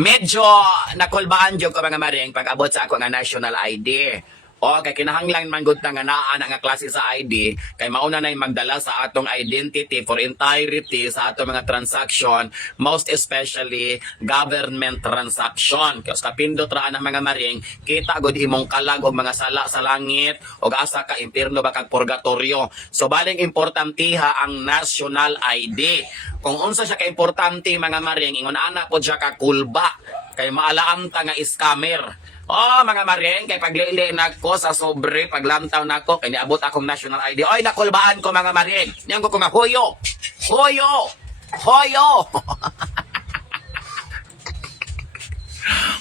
Medyo nakulbaan jud ko mga maring pag-abot sa ako nga national ID. O kay kinahanglan man gud nga naa na nga klase sa ID kay mauna na yung magdala sa atong identity for entirety sa atong mga transaction, most especially government transaction. Kaya sa pindot ra ang mga maring kita gud imong kalag og mga sala sa langit og asa ka impierno ba kag purgatorio. So baling importantiha ang national ID. Kung unsa siya ka importante mga maring ingon ana pod siya ka kulba kay maalaan ta nga scammer. Oh, mga maring, kay paglili nako sa sobre, paglantaw nako, kay niabot akong national ID. Oy, nakulbaan ko mga maring. Niyan ko nga, huyo! Huyo! Huyo!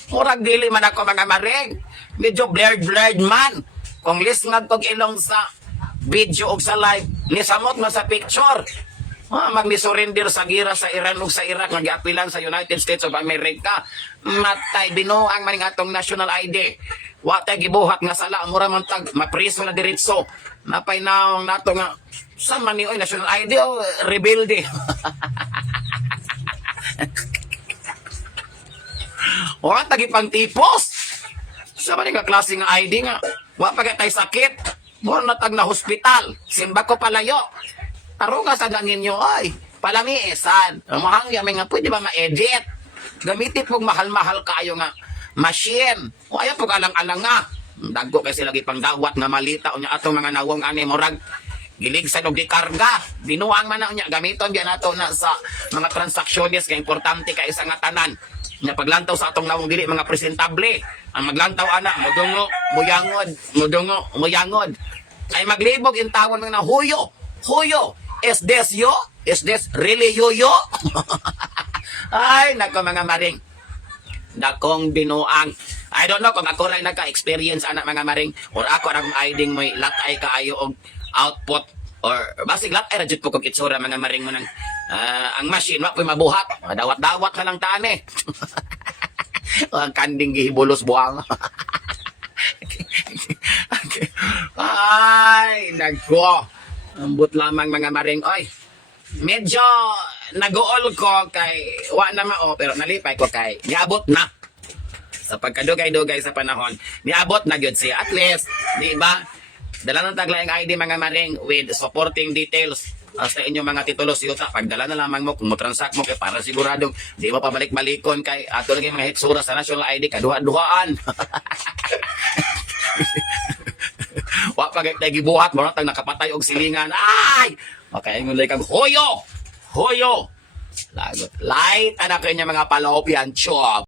Murag dili man ako mga maring. Medyo blurred man. Kung lisngag kog ilong sa video o sa live, nisamot mo sa picture. Magnisurrender sa gira sa Iran o sa Iraq, nag-apilan sa United States of America. Matay, binuang maning atong national ID. Watay gibuhat nga sala, mura man tag, mapriso na diritso. Napay naong nato nga, sa man ni national ID o rebelde. Wala tagi pang tipos. Sa man nga klase nga ID nga, wala pa tay sakit. Mura na tag na hospital, simba ko palayo. Tarunga sa ninyo ay palamiisan. Mahangya may nga pwede ba ma-edit? Gamitin pong mahal-mahal kayo nga machine. O ayaw pong alang-alang nga. Dago kasi lagi pang dawat nga malita o niya atong mga nawong ani morag giligsan og dikarga. Binuang man na niya gamiton diyan nato na sa mga transactiones kay importante kay isa nga tanan. Nya paglantaw sa atong nawong dili mga presentable. Ang maglantaw ana mudungo, muyangod, mudungo, muyangod. Ay maglibog in tawon nga huyo. Huyo. Is this you? Is this really you? Ay, nako mga maring. Dakong binuang. I don't know kung ako rin nagka-experience anak mga maring or ako rin aiding may latay kaayo og output or basig latay rajud ko kung itsura mga maring mo ng ang machine wa ko'y mabuhat. Dawat-dawat ka lang tani. Ang kanding gihibulos buang. Ay, nako. Ambot lamang mga maring, oy. Medyo nag-uol ko kay wa na mao pero nalipay ko kay niabot na. Sa pagkadugay-dugay sa panahon, niabot na gyud siya. At least, di ba? Dala ng taglaing ID mga maring with supporting details sa inyong mga titulos yuta. Pagdala na lamang mo kung mo transact mo kay para siguradong di mo pabalik-balikon kay ato lagi mga hitsura sa national ID kaduha-duhaan. Wa pagay gibuhat mo tag nakapatay og silingan. Ay! Okay, ingon kag hoyo. Hoyo. Lagot. Light ana kanya mga palopyan chop.